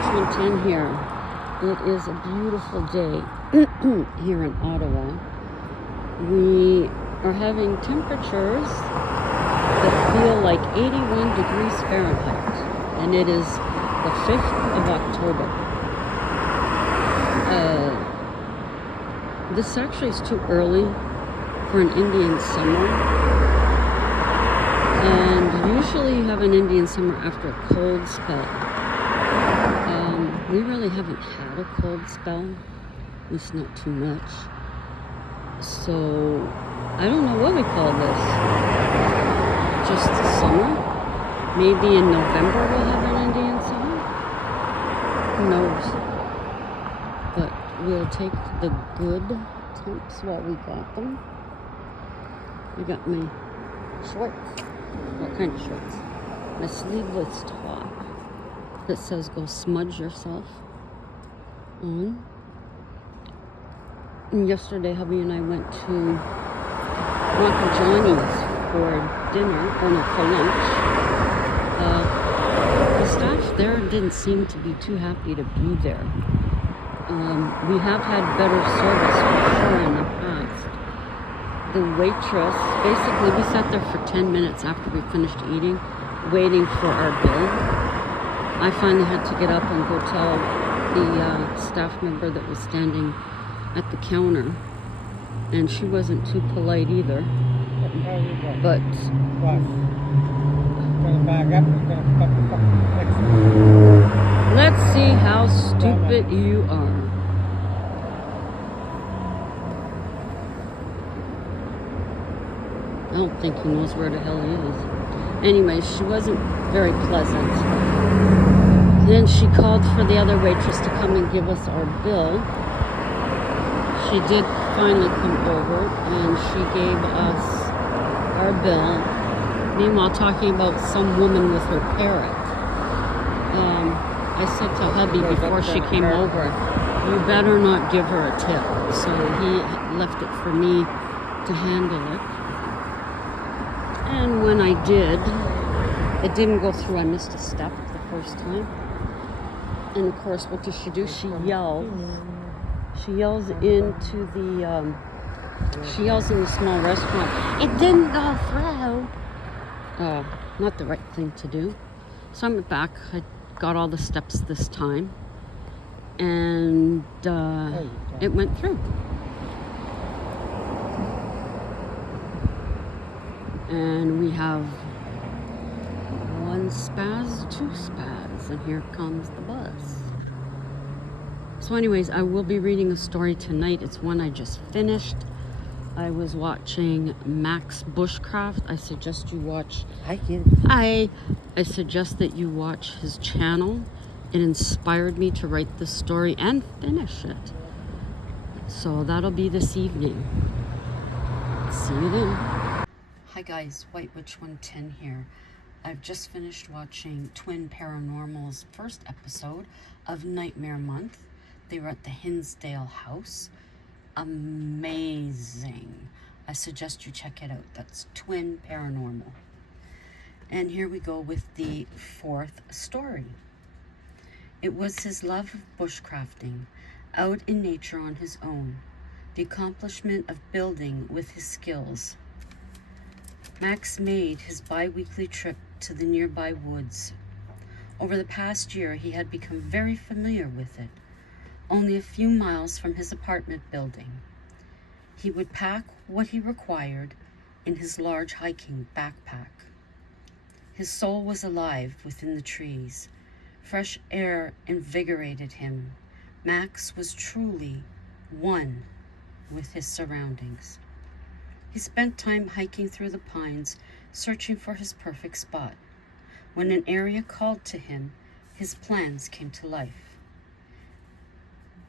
Which 110 here. It is a beautiful day here in Ottawa. We are having temperatures that feel like 81 degrees Fahrenheit, and it is the 5th of October. This actually is too early for an Indian summer, and usually you have an Indian summer after a cold spell. We really haven't had a cold spell, at least not too much. So, I don't know what we call this. Just summer? Maybe in November we'll have an Indian summer? Who knows? But we'll take the good temps while we got them. I got my shorts. What kind of shorts? My sleeveless top that says go smudge yourself on. And yesterday hubby and I went to Uncle Johnny's for dinner, or no, for lunch. The staff there didn't seem to be too happy to be there. We have had better service for sure in the past. The waitress, basically we sat there for 10 minutes after we finished eating, waiting for our bill. I finally had to get up and go tell the staff member that was standing at the counter, and she wasn't too polite either. But let's see how stupid you are. I don't think he knows where the hell he is. Anyway, she wasn't very pleasant. Then she called for the other waitress to come and give us our bill. She did finally come over and she gave us our bill. Meanwhile, talking about some woman with her parrot. I said to hubby before she came over, you better not give her a tip. So he left it for me to handle it. And when I did, it didn't go through. I missed a step the first time. And of course, what does she do? She yells. She yells into the, she yells in the small restaurant, it didn't go through. Not the right thing to do. So I went back. I got all the steps this time. And it went through. And we have one spaz, two spaz, and here comes the bus. So anyways, I will be reading a story tonight. It's one I just finished. I was watching Max Bushcraft. I suggest you watch... I suggest that you watch his channel. It inspired me to write this story and finish it. So that'll be this evening. See you then. Hi guys, White Witch 110 here. I've just finished watching Twin Paranormal's first episode of Nightmare Month. They were at the Hinsdale house. Amazing. I suggest you check it out. That's Twin Paranormal. And here we go with the fourth story. It was his love of bushcrafting, out in nature on his own, the accomplishment of building with his skills. Max made his bi-weekly trip to the nearby woods. Over the past year, he had become very familiar with it, only a few miles from his apartment building. He would pack what he required in his large hiking backpack. His soul was alive within the trees. Fresh air invigorated him. Max was truly one with his surroundings. He spent time hiking through the pines, searching for his perfect spot. When an area called to him, his plans came to life.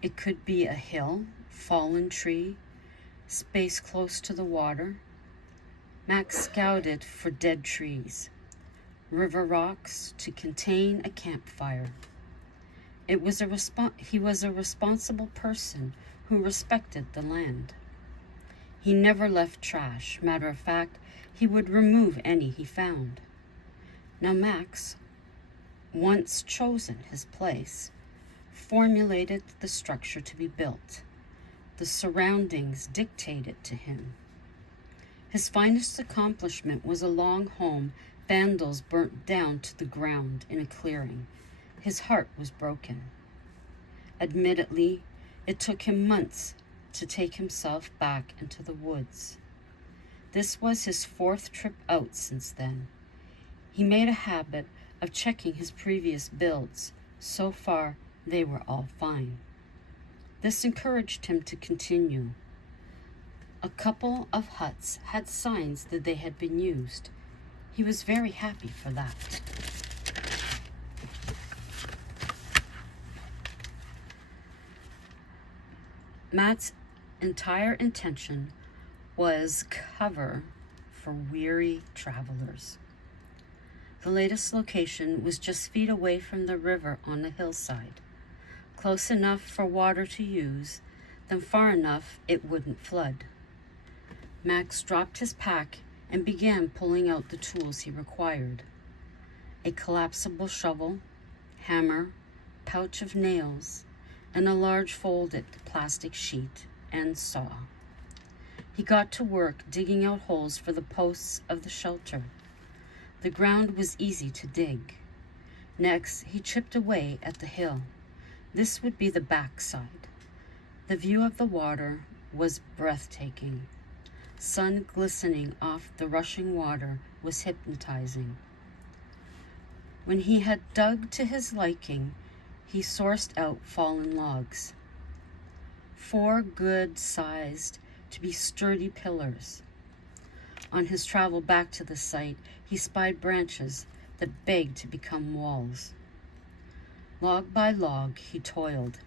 It could be a hill, fallen tree, space close to the water. Max scouted for dead trees, river rocks to contain a campfire. He was a responsible person who respected the land. He never left trash. Matter of fact, he would remove any he found. Now Max, once chosen his place, formulated the structure to be built. The surroundings dictated to him. His finest accomplishment was a long home vandals burnt down to the ground in a clearing. His heart was broken. Admittedly, it took him months to take himself back into the woods. This was his 4th trip out since then. He made a habit of checking his previous builds. So far, they were all fine. This encouraged him to continue. A couple of huts had signs that they had been used. He was very happy for that. Matt's entire intention was cover for weary travelers. The latest location was just feet away from the river on the hillside, close enough for water to use, then far enough it wouldn't flood. Max dropped his pack and began pulling out the tools he required. A collapsible shovel, hammer, pouch of nails, and a large folded plastic sheet and saw. He got to work digging out holes for the posts of the shelter. The ground was easy to dig. Next, he chipped away at the hill. This would be the backside. The view of the water was breathtaking. Sun glistening off the rushing water was hypnotizing. When he had dug to his liking, he sourced out fallen logs. 4 good-sized to be sturdy pillars. On his travel back to the site, he spied branches that begged to become walls. Log by log, he toiled,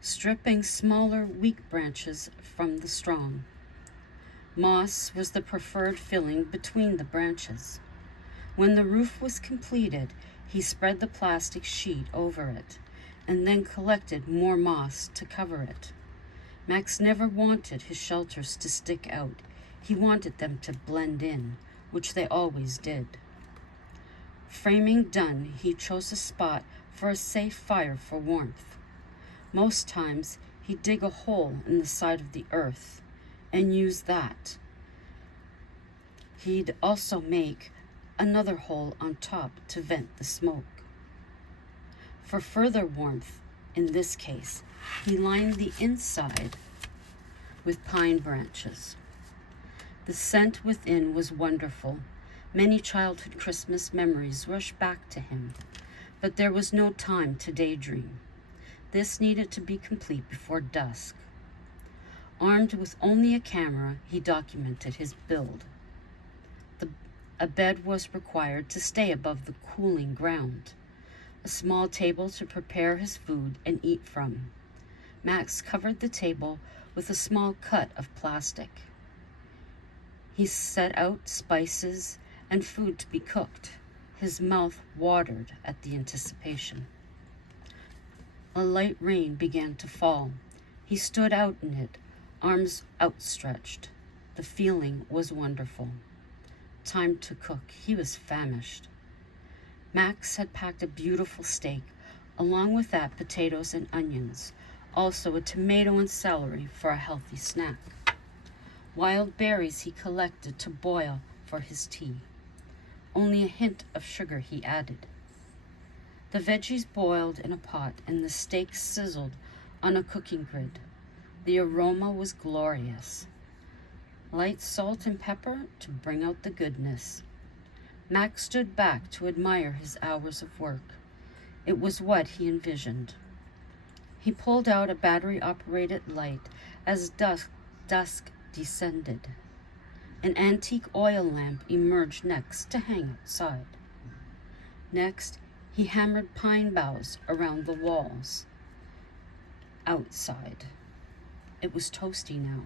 stripping smaller, weak branches from the strong. Moss was the preferred filling between the branches. When the roof was completed, he spread the plastic sheet over it and then collected more moss to cover it. Max never wanted his shelters to stick out. He wanted them to blend in, which they always did. Framing done, he chose a spot for a safe fire for warmth. Most times, he'd dig a hole in the side of the earth and use that. He'd also make another hole on top to vent the smoke. For further warmth, in this case, he lined the inside with pine branches. The scent within was wonderful. Many childhood Christmas memories rushed back to him, but there was no time to daydream. This needed to be complete before dusk. Armed with only a camera, he documented his build. A bed was required to stay above the cooling ground. A small table to prepare his food and eat from. Max covered the table with a small cut of plastic. He set out spices and food to be cooked. His mouth watered at the anticipation. A light rain began to fall. He stood out in it, arms outstretched. The feeling was wonderful. Time to cook. He was famished. Max had packed a beautiful steak, along with that potatoes and onions, also a tomato and celery for a healthy snack. Wild berries he collected to boil for his tea. Only a hint of sugar he added. The veggies boiled in a pot and the steak sizzled on a cooking grid. The aroma was glorious. Light salt and pepper to bring out the goodness. Max stood back to admire his hours of work. It was what he envisioned. He pulled out a battery-operated light as dusk descended. An antique oil lamp emerged next to hang outside. Next, he hammered pine boughs around the walls. Outside. It was toasty now.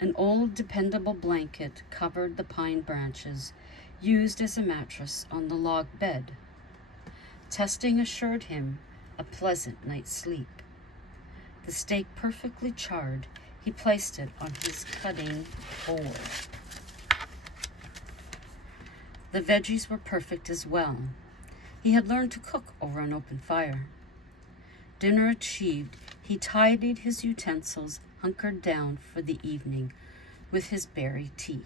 An old, dependable blanket covered the pine branches, used as a mattress on the log bed. Testing assured him a pleasant night's sleep. The steak perfectly charred, he placed it on his cutting board. The veggies were perfect as well. He had learned to cook over an open fire. Dinner achieved, he tidied his utensils, hunkered down for the evening with his berry tea.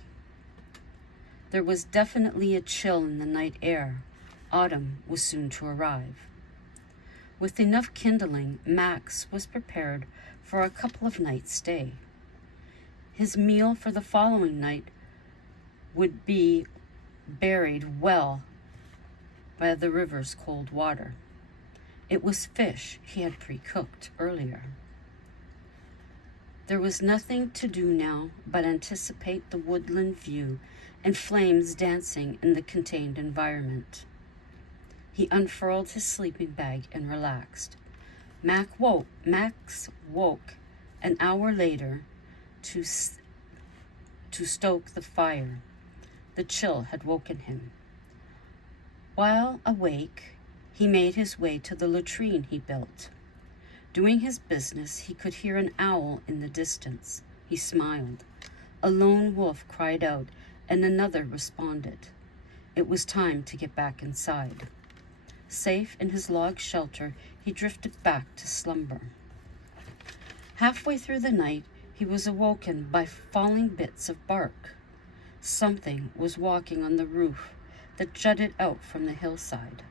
There was definitely a chill in the night air. Autumn was soon to arrive. With enough kindling, Max was prepared for a couple of nights' stay. His meal for the following night would be buried well by the river's cold water. It was fish he had pre-cooked earlier. There was nothing to do now but anticipate the woodland view and flames dancing in the contained environment. He unfurled his sleeping bag and relaxed. Max woke an hour later to stoke the fire. The chill had woken him. While awake, he made his way to the latrine he built. Doing his business, he could hear an owl in the distance. He smiled. A lone wolf cried out, and another responded. It was time to get back inside. Safe in his log shelter, he drifted back to slumber. Halfway through the night, he was awoken by falling bits of bark. Something was walking on the roof that jutted out from the hillside.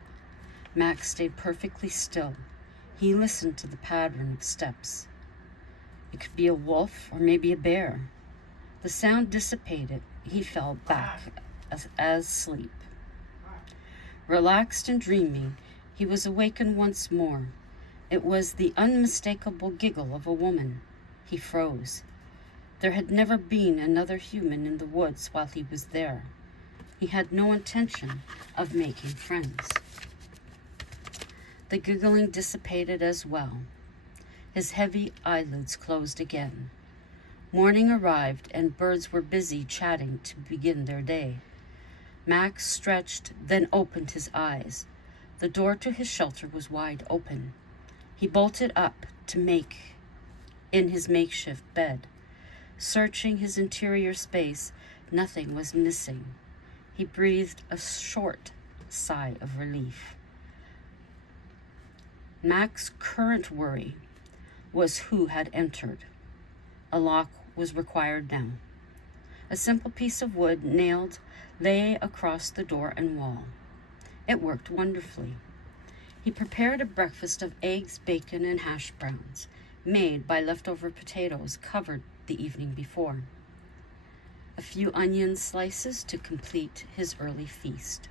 Max stayed perfectly still. He listened to the pattern of steps. It could be a wolf or maybe a bear. The sound dissipated. He fell back as sleep. Relaxed and dreaming, he was awakened once more. It was the unmistakable giggle of a woman. He froze. There had never been another human in the woods while he was there. He had no intention of making friends. The giggling dissipated as well. His heavy eyelids closed again. Morning arrived and birds were busy chatting to begin their day. Max stretched, then opened his eyes. The door to his shelter was wide open. He bolted up to make in his makeshift bed. Searching his interior space, nothing was missing. He breathed a short sigh of relief. Max's current worry was who had entered. A lock was required now. A simple piece of wood nailed lay across the door and wall. It worked wonderfully. He prepared a breakfast of eggs, bacon, and hash browns, made by leftover potatoes covered the evening before. A few onion slices to complete his early feast.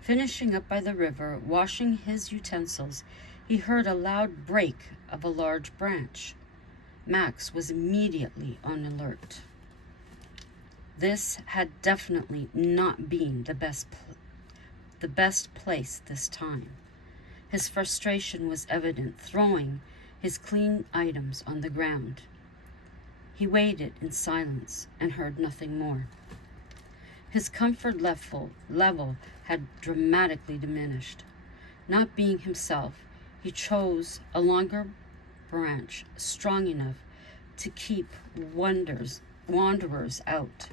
Finishing up by the river, washing his utensils, he heard a loud break of a large branch. Max was immediately on alert. This had definitely not been the best place this time. His frustration was evident, throwing his clean items on the ground. He waited in silence and heard nothing more. His comfort level had dramatically diminished. Not being himself, he chose a longer branch strong enough to keep wanderers out.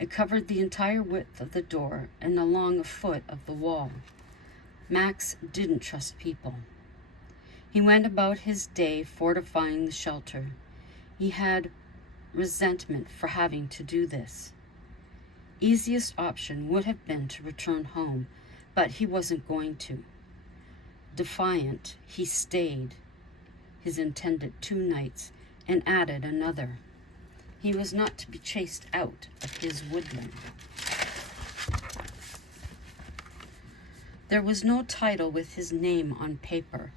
It covered the entire width of the door and along a foot of the wall. Max didn't trust people. He went about his day fortifying the shelter. He had resentment for having to do this. Easiest option would have been to return home, but he wasn't going to. Defiant, he stayed his intended 2 nights and added another. He was not to be chased out of his woodland. There was no title with his name on paper,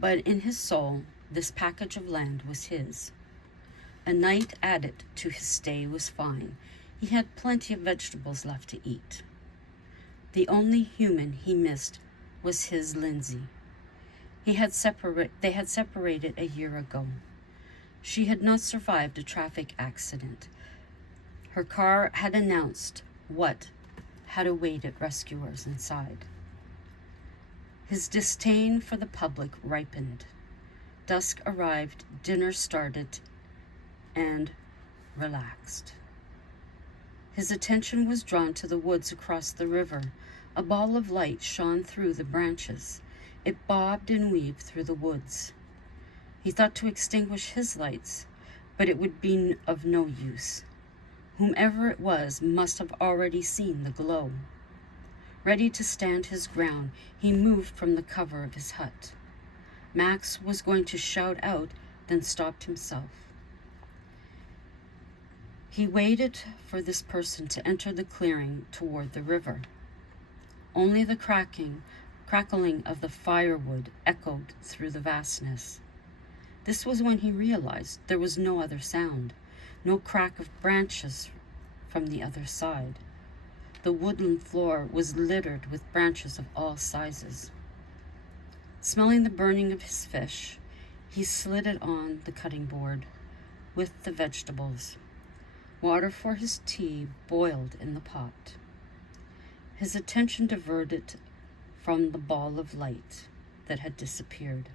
but in his soul, this package of land was his. A night added to his stay was fine. He had plenty of vegetables left to eat. The only human he missed was his Lindsay. They had separated a year ago. She had not survived a traffic accident. Her car had announced what had awaited rescuers inside. His disdain for the public ripened. Dusk arrived, dinner started, and relaxed. His attention was drawn to the woods across the river. A ball of light shone through the branches. It bobbed and weaved through the woods. He thought to extinguish his lights, but it would be of no use. Whomever it was must have already seen the glow. Ready to stand his ground, he moved from the cover of his hut. Max was going to shout out, then stopped himself. He waited for this person to enter the clearing toward the river. Only the crackling of the firewood echoed through the vastness. This was when he realized there was no other sound, no crack of branches from the other side. The woodland floor was littered with branches of all sizes. Smelling the burning of his fish, he slid it on the cutting board with the vegetables. Water for his tea boiled in the pot. His attention diverted from the ball of light that had disappeared.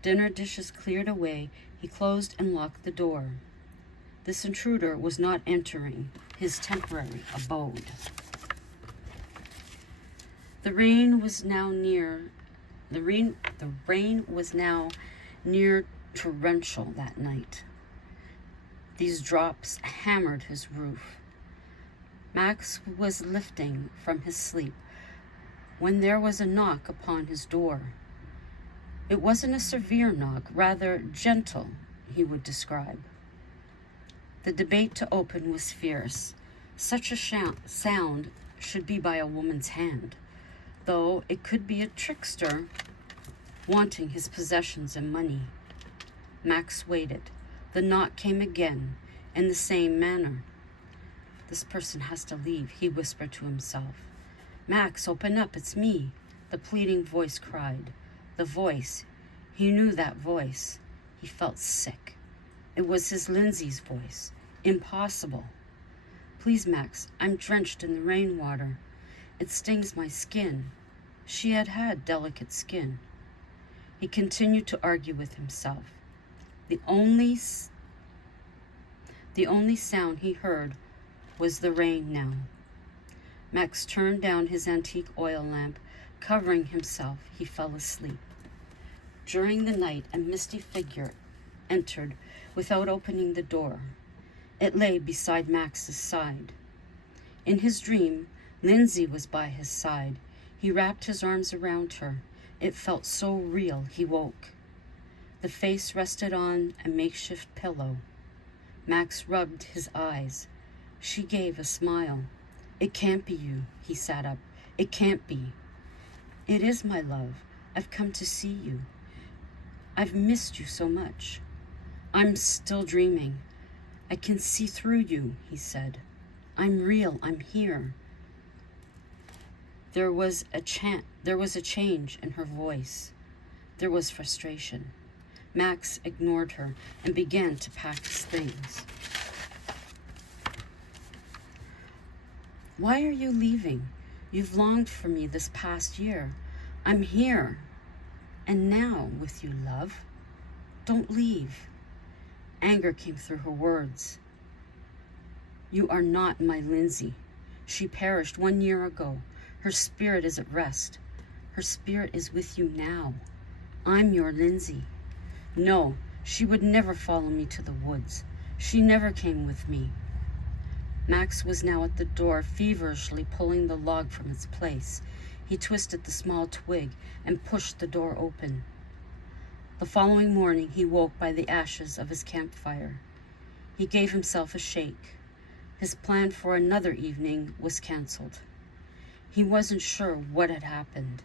Dinner dishes cleared away, he closed and locked the door. This intruder was not entering his temporary abode. The rain was now near torrential that night. These drops hammered his roof. Max was lifting from his sleep when there was a knock upon his door. It wasn't a severe knock, rather gentle, he would describe. The debate to open was fierce. Such a sound should be by a woman's hand, though it could be a trickster wanting his possessions and money. Max waited. The knock came again, in the same manner. This person has to leave, he whispered to himself. Max, open up, it's me, the pleading voice cried. The voice, he knew that voice. He felt sick. It was his Lindsay's voice. Impossible. Please, Max, I'm drenched in the rainwater. It stings my skin. She had delicate skin. He continued to argue with himself. The only sound he heard was the rain now. Max turned down his antique oil lamp. Covering himself, he fell asleep. During the night, a misty figure entered without opening the door. It lay beside Max's side. In his dream, Lindsay was by his side. He wrapped his arms around her. It felt so real, he woke. The face rested on a makeshift pillow. Max rubbed his eyes. She gave a smile. It can't be you, he sat up. It can't be. It is, my love. I've come to see you. I've missed you so much. I'm still dreaming. I can see through you, he said. I'm real, I'm here. There was a change in her voice. There was frustration. Max ignored her and began to pack his things. Why are you leaving? You've longed for me this past year. I'm here. And now with you, love. Don't leave. Anger came through her words. You are not my Lindsay. She perished 1 year ago. Her spirit is at rest. Her spirit is with you now. I'm your Lindsay. No, she would never follow me to the woods. She never came with me. Max was now at the door, feverishly pulling the log from its place. He twisted the small twig and pushed the door open. The following morning, he woke by the ashes of his campfire. He gave himself a shake. His plan for another evening was canceled. He wasn't sure what had happened.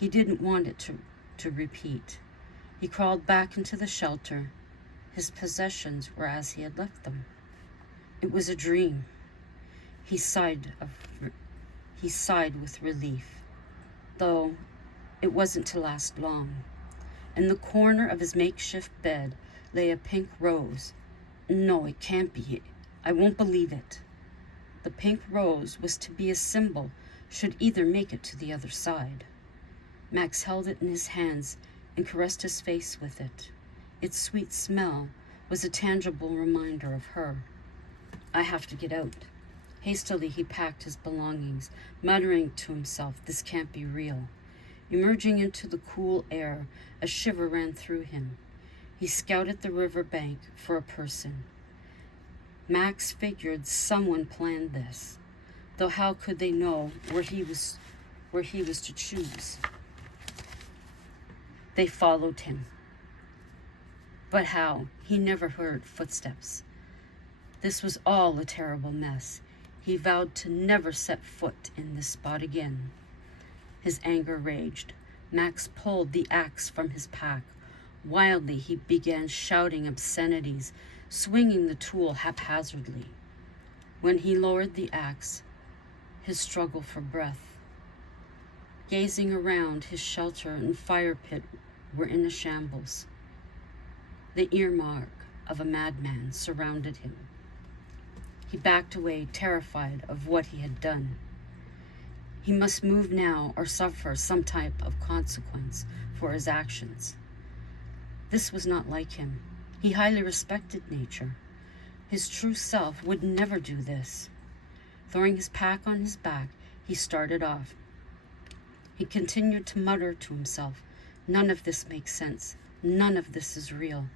He didn't want it to repeat. He crawled back into the shelter. His possessions were as he had left them. It was a dream. He sighed with relief, though it wasn't to last long. In the corner of his makeshift bed lay a pink rose. No, it can't be. I won't believe it. The pink rose was to be a symbol should either make it to the other side. Max held it in his hands and caressed his face with it. Its sweet smell was a tangible reminder of her. I have to get out. Hastily he packed his belongings, muttering to himself, "This can't be real." Emerging into the cool air, a shiver ran through him. He scouted the river bank for a person. Max figured someone planned this, though how could they know where he was to choose? They followed him. But how? He never heard footsteps. This was all a terrible mess. He vowed to never set foot in this spot again. His anger raged. Max pulled the axe from his pack. Wildly, he began shouting obscenities, swinging the tool haphazardly. When he lowered the axe, his struggle for breath. Gazing around, his shelter and fire pit were in a shambles. The earmark of a madman surrounded him. He backed away, terrified of what he had done. He must move now or suffer some type of consequence for his actions. This was not like him. He highly respected nature. His true self would never do this. Throwing his pack on his back, he started off. He continued to mutter to himself, "None of this makes sense. None of this is real."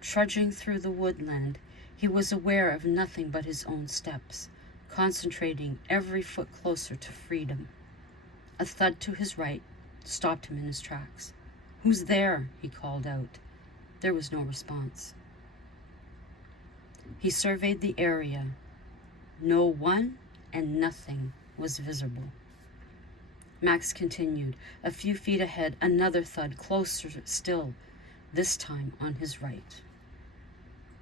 Trudging through the woodland, he was aware of nothing but his own steps, concentrating every foot closer to freedom. A thud to his right stopped him in his tracks. "Who's there?" he called out. There was no response. He surveyed the area. No one and nothing was visible. Max continued. A few feet ahead, another thud, closer still, this time on his right.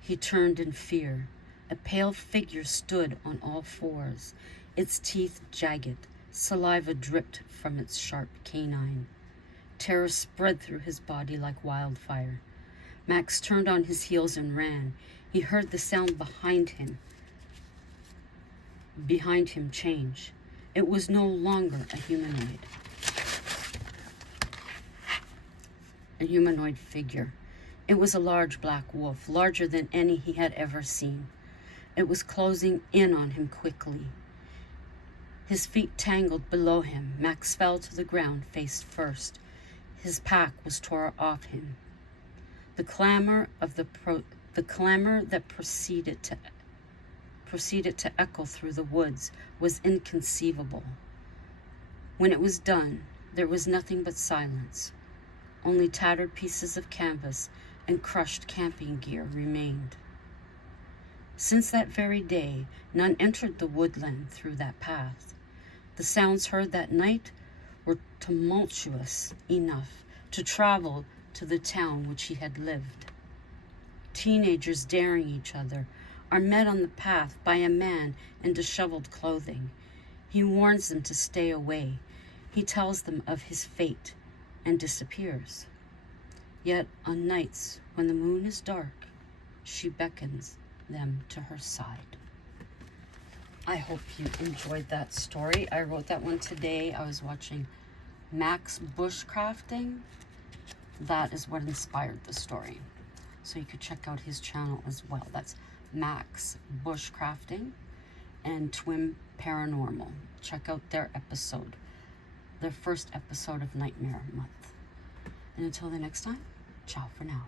He turned in fear. A pale figure stood on all fours, its teeth jagged. Saliva dripped from its sharp canine. Terror spread through his body like wildfire. Max turned on his heels and ran. He heard the sound behind him change. It was no longer a humanoid figure. It was a large black wolf, larger than any he had ever seen. It was closing in on him quickly. His feet tangled below him. Max fell to the ground face first. His pack was torn off him. The clamor that proceeded to echo through the woods was inconceivable. When it was done, there was nothing but silence. Only tattered pieces of canvas and crushed camping gear remained. Since that very day, none entered the woodland through that path. The sounds heard that night were tumultuous enough to travel to the town which he had lived. Teenagers daring each other are met on the path by a man in disheveled clothing. He warns them to stay away. He tells them of his fate and disappears. Yet on nights when the moon is dark, she beckons them to her side. I hope you enjoyed that story. I wrote that one today. I was watching Max Bushcrafting. That is what inspired the story. So you could check out his channel as well. That's Max Bushcrafting and Twin Paranormal. Check out their episode, their first episode of Nightmare Month. And until the next time, ciao for now.